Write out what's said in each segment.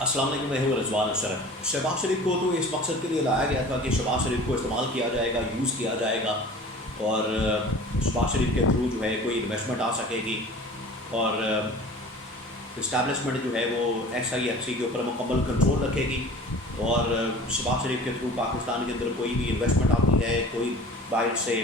السلام علیکم، میں ہوں رضوان اشرف۔ شہباز شریف کو تو اس مقصد کے لیے لایا گیا تھا کہ شہباز شریف کو استعمال کیا جائے گا، یوز کیا جائے گا، اور شہباز شریف کے تھرو جو ہے کوئی انویسٹمنٹ آ سکے گی، اور اسٹیبلشمنٹ جو ہے وہ ایس آئی ایف سی کے اوپر مکمل کنٹرول رکھے گی، اور شہباز شریف کے تھرو پاکستان کے اندر کوئی بھی انویسٹمنٹ آتی ہے، کوئی باہر سے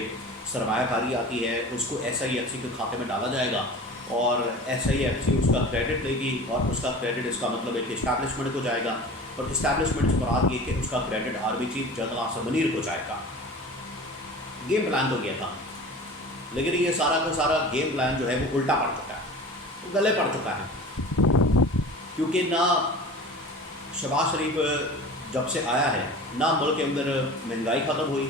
سرمایہ کاری آتی ہے، اس کو ایس آئی ایف سی کے کھاتے میں ڈالا جائے گا، اور ایس آئی ایف سی اس کا کریڈٹ لے گی، اور اس کا کریڈٹ اس کا مطلب ہے کہ اسٹیبلشمنٹ کو جائے گا، اور اسٹیبلشمنٹ سے مراد یہ کہ اس کا credit army chief general Asif Munir کو جائے گا۔ گیم پلان تو یہ تھا، لیکن یہ سارا کا سارا گیم پلان جو ہے وہ الٹا پڑ چکا ہے، وہ گلے پڑ چکا ہے، کیونکہ نہ شہباز شریف جب سے آیا ہے نہ ملک کے اندر مہنگائی ختم ہوئی،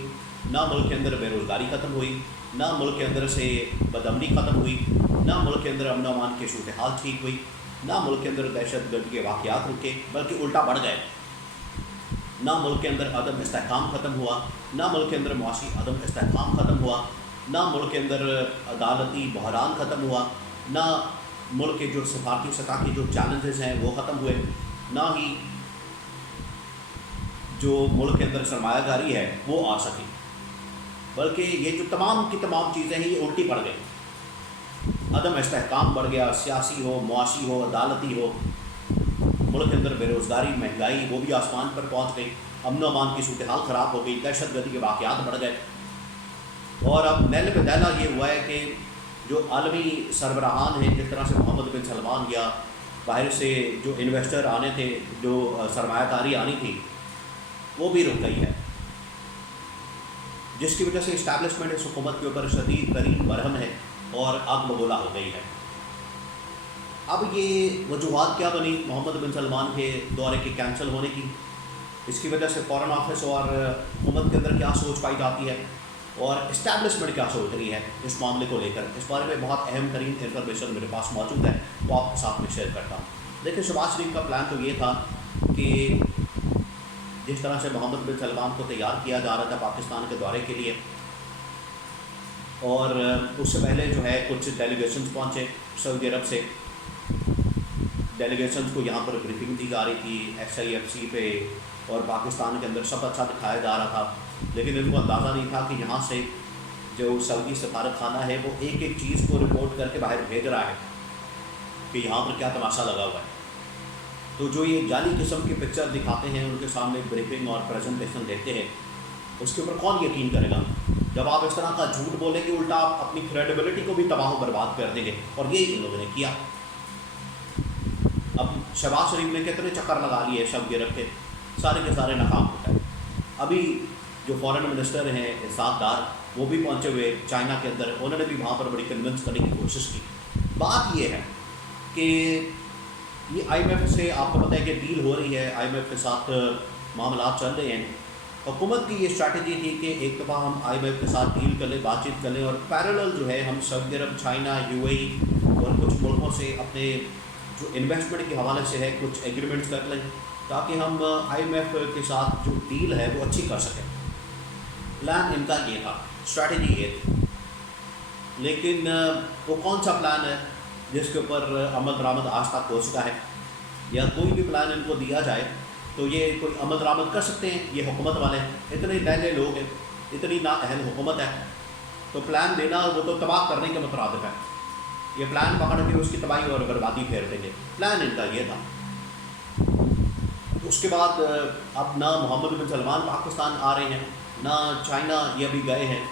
نہ ملک کے اندر بے روزگاری ختم ہوئی، نہ ملک کے اندر سے بدامنی ختم ہوئی، نہ ملک کے اندر امن و امان کی صورتحال ٹھیک ہوئی، نہ ملک کے اندر دہشت گردی کے واقعات رکے، بلکہ الٹا بڑھ گئے۔ نہ ملک کے اندر عدم استحکام ختم ہوا، نہ ملک کے اندر معاشی عدم استحکام ختم ہوا، نہ ملک کے اندر عدالتی بحران ختم ہوا، نہ ملک کے جو سفارتی سطح کے جو چیلنجز ہیں وہ ختم ہوئے، نہ ہی جو ملک کے اندر سرمایہ کاری ہے وہ آ سکی، بلکہ یہ جو تمام کی تمام چیزیں ہیں یہ الٹی پڑ گئی۔ عدم استحکام بڑھ گیا، سیاسی ہو، معاشی ہو، عدالتی ہو، ملک کے اندر بے روزگاری، مہنگائی وہ بھی آسمان پر پہنچ گئی، امن و امان کی صورتحال خراب ہو گئی، دہشت گردی کے واقعات بڑھ گئے، اور اب نیل پہ دہلا یہ ہوا ہے کہ جو عالمی سربراہان ہیں، جس طرح سے محمد بن سلمان یا باہر سے جو انویسٹر آنے تھے، جو سرمایہ کاری آنی تھی، وہ بھی رک گئی ہے، جس کی وجہ سے اسٹیبلشمنٹ اس حکومت کے اوپر شدید ترین برہم ہے اور آگ بگولا ہو گئی ہے۔ اب یہ وجوہات کیا بنی محمد بن سلمان کے دورے کے کینسل ہونے کی؟ اس کی وجہ سے فارن آفس اور حکومت کے اندر کیا سوچ پائی جاتی ہے، اور اسٹیبلشمنٹ کیا سوچ رہی ہے اس معاملے کو لے کر؟ اس بارے میں بہت اہم ترین انفارمیشن میرے پاس موجود ہے، تو آپ کے ساتھ میں شیئر کرتا ہوں۔ دیکھیں، شہباز شریف کا پلان تو یہ تھا کہ جس طرح سے محمد بن سلمان کو تیار کیا جا رہا تھا پاکستان کے دورے کے لیے، اور اس سے پہلے جو ہے کچھ ڈیلیگیشنز پہنچے سعودی عرب سے، ڈیلیگیشنز کو یہاں پر بریفنگ دی جا رہی تھی ایس آئی ایف سی پہ، اور پاکستان کے اندر سب اچھا دکھایا جا رہا تھا، لیکن ان کو اندازہ نہیں تھا کہ یہاں سے جو سعودی سفارت خانہ ہے وہ ایک ایک چیز کو رپورٹ کر کے باہر بھیج رہا ہے کہ یہاں پر کیا تماشا لگا ہوا ہے۔ تو جو یہ جعلی قسم کی پکچر دکھاتے ہیں، ان کے سامنے بریفنگ اور پریزنٹیشن دیتے ہیں، اس کے اوپر کون یقین کرے گا؟ جب آپ اس طرح کا جھوٹ بولیں گے، الٹا آپ اپنی کریڈیبلٹی کو بھی تباہ و برباد کر دیں گے، اور یہی ان لوگوں نے کیا۔ اب شہباز شریف نے کتنے چکر لگا لیے سعودی عرب کے، سارے کے سارے ناکام ہو گئے۔ ابھی جو فارن منسٹر ہیں اسحاق ڈار، وہ بھی پہنچے ہوئے چائنا کے اندر، انہوں نے بھی وہاں پر بڑی کنونس کرنے کی کوشش کی۔ بات یہ ہے کہ یہ آئی ایم ایف سے آپ کو پتہ ہے کہ ڈیل ہو رہی ہے، آئی ایم ایف کے ساتھ معاملات چل رہے ہیں۔ حکومت کی یہ اسٹریٹجی تھی کہ ایک دفعہ ہم آئی ایم ایف کے ساتھ ڈیل کر لیں، بات چیت کر لیں، اور پیرالل جو ہے ہم سعودی عرب، چائنا، یو اے ای اور کچھ ملکوں سے اپنے جو انویسٹمنٹ کے حوالے سے ہے کچھ ایگریمنٹس کر لیں، تاکہ ہم آئی ایم ایف کے ساتھ جو ڈیل ہے وہ اچھی کر سکیں۔ پلان ان کا یہ تھا، اسٹریٹجی یہ تھی، لیکن وہ کون سا پلان ہے جس کے اوپر عمل درآمد آج تک ہو چکا ہے؟ یا کوئی بھی پلان ان کو دیا جائے تو یہ کوئی عمل درآمد کر سکتے ہیں؟ یہ حکومت والے اتنے نہلے لوگ ہیں، اتنی نااہل حکومت ہے، تو پلان دینا وہ تو تباہ کرنے کے مترادف ہے، یہ پلان پکڑ کے اس کی تباہی اور بربادی پھیر دیں گے۔ پلان ان کا یہ تھا۔ اس کے بعد اب نہ محمد بن سلمان پاکستان آ رہے ہیں، نہ چائنا یہ ابھی گئے ہیں،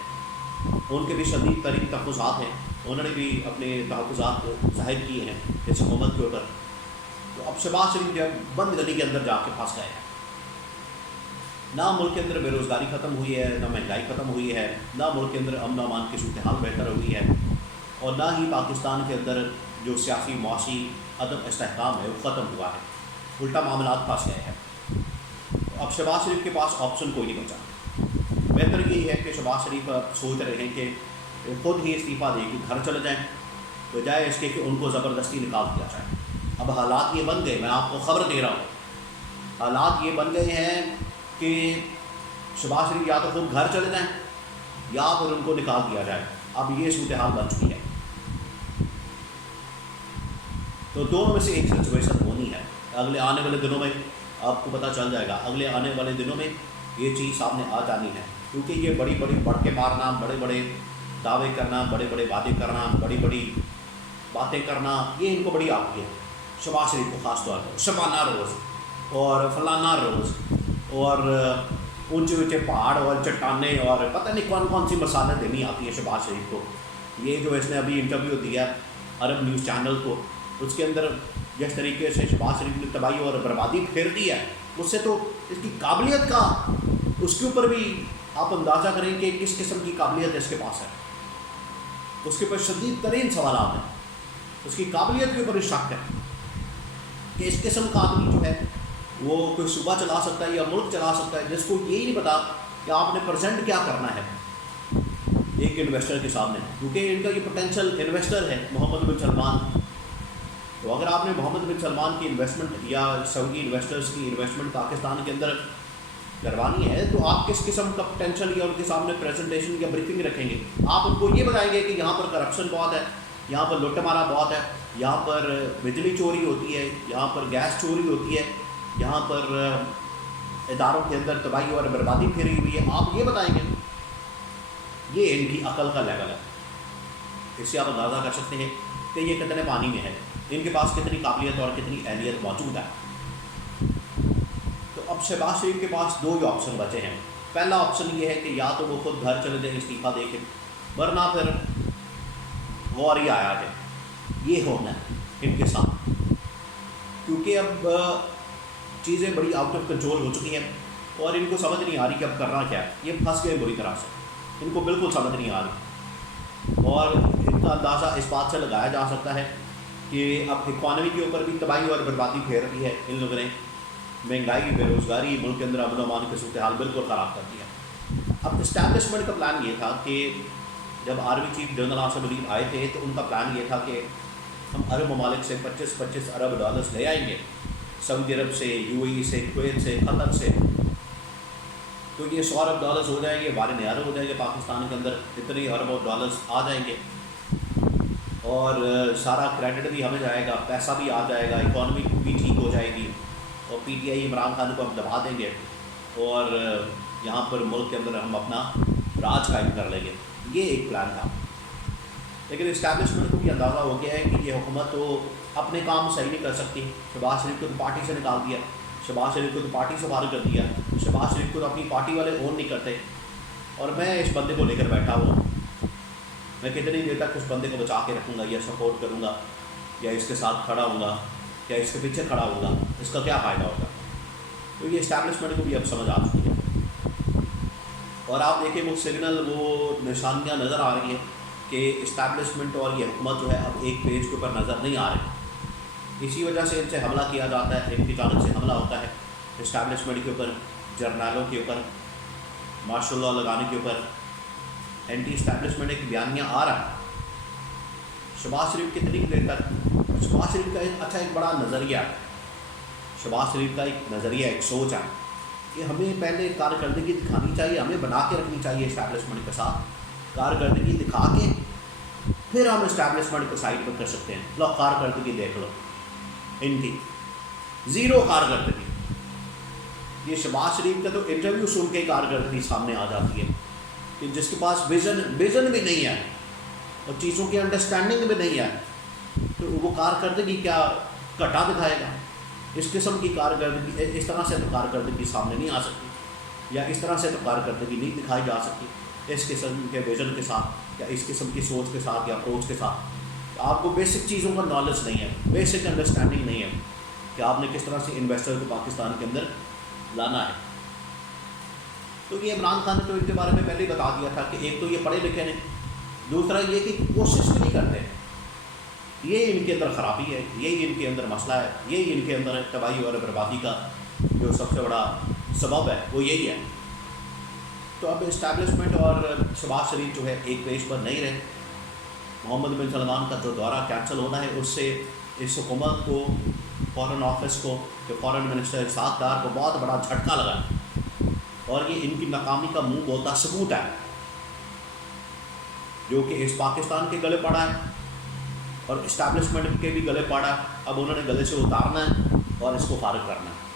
ان کے بھی شدید ترین تحفظات ہیں، انہوں نے بھی اپنے تحفظات ظاہر کیے ہیں اس حکومت کے اوپر۔ تو اب شہباز شریف جو بند گلی کے اندر جا کے پھنس گئے ہیں، نہ ملک کے اندر بے روزگاری ختم ہوئی ہے، نہ مہنگائی ختم ہوئی ہے، نہ ملک کے اندر امن و امان کی صورتحال بہتر ہوئی ہے، اور نہ ہی پاکستان کے اندر جو سیاسی معاشی عدم استحکام ہے وہ ختم ہوا ہے، الٹا معاملات پھنس گئے ہیں۔ اب شہباز شریف کے پاس آپشن کوئی نہیں بچا۔ بہتر یہی ہے کہ شہباز شریف سوچ رہے ہیں کہ خود ہی استعفیٰ دے کے گھر چلے جائیں، بجائے اس کے کہ ان کو زبردستی نکال دیا جائے۔ اب حالات یہ بن گئے، میں آپ کو خبر دے رہا ہوں، حالات یہ بن گئے ہیں کہ شہباز شریف یا تو خود گھر چلے جائیں یا پھر ان کو نکال دیا جائے۔ اب یہ صورتحال بن چکی ہے، تو دونوں میں سے ایک سچویشن ہونی ہے۔ अगले आने वाले दिनों में आपको पता चल जाएगा, अगले आने वाले दिनों में ये चीज़ सामने आ जानी है, क्योंकि ये बड़ी बड़ी बढ़ के मारना, बड़े बड़े दावे करना, बड़े बड़े वादे करना, बड़ी बड़ी बातें करना, ये इनको बड़ी आती है। शहबाज शरीफ को ख़ास तौर पर शबाना रोज़ और फलाना रोज़ और ऊंचे ऊंचे पहाड़ और चट्टाने और पता नहीं कौन कौन सी मसाले देनी आती है शहबाज शरीफ को। ये जो इसने अभी इंटरव्यू दिया अरब न्यूज़ चैनल को, उसके अंदर जिस तरीके से शहबाज शरीफ ने तबाही और बर्बादी फेर दी है, उससे तो इसकी काबिलियत का, उसके ऊपर भी आप अंदाज़ा करें कि किस किस्म की काबिलियत इसके पास है। उसके ऊपर शदीद तरीन सवाल हैं, उसकी काबिलियत के ऊपर शक है कि इस किस्म का आदमी जो है वो कोई सूबा चला सकता है या मुल्क चला सकता है, जिसको यही नहीं पता कि आपने प्रेजेंट क्या करना है एक इन्वेस्टर के सामने, क्योंकि इनका ये पोटेंशियल इन्वेस्टर है मोहम्मद बिन सलमान। तो अगर आपने मोहम्मद बिन सलमान की इन्वेस्टमेंट या सऊदी इन्वेस्टर्स की इन्वेस्टमेंट पाकिस्तान के अंदर करवानी है, तो आप किस किस्म का पोटेंशियल या उनके सामने प्रेजेंटेशन या ब्रीफिंग रखेंगे? आप उनको ये बताएंगे कि यहाँ पर करप्शन बहुत है, यहाँ पर लुटमारा बहुत है, यहाँ पर बिजली चोरी होती है, यहाँ पर गैस चोरी होती है, यहाँ पर इदारों के अंदर तबाही और बर्बादी फेरी हुई है, आप ये बताएंगे? ये इनकी अकल का लेवल है। इससे आप अंदाज़ा कर सकते हैं कि ये कितने पानी में है, इनके पास कितनी काबिलियत और कितनी अहलियत मौजूद है। तो अब शहबाज शरीफ के पास दो ही ऑप्शन बचे हैं। पहला ऑप्शन ये है कि या तो वो खुद घर चले जाए, इस्तीफ़ा दे के, वरना फिर वॉर ही आया है। ये होना है इनके साथ, क्योंकि अब चीज़ें बड़ी आउट ऑफ कंट्रोल हो चुकी हैं और इनको समझ नहीं आ रही कि अब करना क्या है। ये फंस गए बुरी तरह से, इनको बिल्कुल समझ नहीं आ रही। और इनका अंदाज़ा इस बात से लगाया जा सकता है कि अब इकॉनमी के ऊपर भी तबाही और बर्बादी फेर रही है इन लोगों ने। महंगाई, बेरोज़गारी, मुल्क के अंदर अमन अमान की सूरत हाल बिल्कुल ख़राब कर दिया। अब इस्टेब्लिशमेंट का प्लान ये था कि जब army chief general Asim Munir आए थे तो उनका प्लान ये था कि हम अरब ममालिक से 25-25 अरब डॉलर्स ले आएंगे, सऊदी अरब से, यूएई से, कुवैत से, कतर से। तो ये 100 अरब डॉलर्स हो जाएंगे, बारे नियारे हो जाएंगे पाकिस्तान के अंदर, इतने अरब डॉलर्स आ जाएंगे और सारा क्रेडिट भी हमें जाएगा, पैसा भी आ जाएगा, इकॉनमी भी ठीक हो जाएगी और पीटीआई इमरान खान को हम दबा देंगे और यहाँ पर मुल्क के अंदर हम अपना राज कायम कर लेंगे। ये एक प्लान था। लेकिन इस्टेब्लिशमेंट को भी अंदाज़ा हो गया है कि ये हुकूमत तो अपने काम सही नहीं कर सकती। शहबाज शरीफ को तो पार्टी से निकाल दिया, शहबाज शरीफ को तो पार्टी से बाहर कर दिया, शहबाज शरीफ को तो अपनी पार्टी वाले ओन नहीं करते और मैं इस बंदे को लेकर बैठा हुआ। मैं कितनी देर तक उस बंदे को बचा के रखूँगा या सपोर्ट करूँगा या इसके साथ खड़ा होऊंगा या इसके पीछे खड़ा होऊंगा, इसका क्या फ़ायदा होगा? तो ये इस्टेब्लिशमेंट को भी अब समझ आ चुकी है और आप देखिए वो सिग्नल, वो निशानियाँ नज़र आ रही हैं कि इस्टेब्लिशमेंट और ये हुकूमत जो है अब एक पेज के ऊपर नज़र नहीं आ रही। इसी वजह से इनसे हमला किया जाता है, इनकी जानब से हमला होता है इस्टेब्लिशमेंट के ऊपर, जर्नलों के ऊपर, मार्शल लॉ लगाने के ऊपर। एंटी इस्टेब्लिशमेंट एक बयानिया आ रहा है। शहबाज शरीफ कितनी देर तक, शहबाज शरीफ का एक बड़ा नज़रिया है, शहबाज शरीफ का एक नज़रिया, एक सोच है कि हमें पहले कारकर्दगी दिखानी चाहिए, हमें बना के रखनी चाहिए इस्टेब्लिशमेंट के साथ, कारकर्दगी दिखा के फिर हम इस्टेब्लिशमेंट को साइड पर कर सकते हैं। लो कारकर्दगी देख लो इनकी, ज़ीरो कारकर्दगी। ये शहबाज शरीफ का तो इंटरव्यू सुन के कारकर्दगी सामने आ जाती है कि जिसके पास विज़न भी नहीं है और चीज़ों की अंडरस्टैंडिंग भी नहीं है, तो वो कारकर्दगी क्या घटा दिखाएगा? इस किस्म की कारकर्दगी, इस तरह से तो कारकर्दगी सामने नहीं आ सकती या इस तरह से तो कारकर्दगी नहीं दिखाई जा सकती इस किस्म के विजन के साथ या इस किस्म की सोच के साथ या अप्रोच के साथ। आपको बेसिक चीज़ों का नॉलेज नहीं है, बेसिक अंडरस्टैंडिंग नहीं है कि आपने किस तरह से इन्वेस्टर को पाकिस्तान के अंदर लाना है। तो ये इमरान खान ने तो इनके बारे में पहले ही बता दिया था कि एक तो ये पढ़े लिखे नहीं, दूसरा ये कि कोशिश भी नहीं करते। ये इनके अंदर ख़राबी है, यही इनके अंदर मसला है, यही इनके अंदर तबाही और बर्बादी का जो सबसे बड़ा सबब है वो यही है। तो अब इस्टेब्लिशमेंट और शहबाज शरीफ जो है एक पेज पर नहीं रहे। मोहम्मद बिन सलमान का जो दौरा कैंसिल होना है उससे इस हुकूमत को, फॉरेन ऑफिस को, जो फॉरेन मिनिस्टर साथदार को बहुत बड़ा झटका लगा और ये इनकी नाकामी का मुंह बोलता सबूत है जो कि इस पाकिस्तान के गले पड़ा है और इस्टेब्लिशमेंट के भी गले पड़ा। अब उन्होंने गले से उतारना है اور اس کو فارغ کرنا ہے۔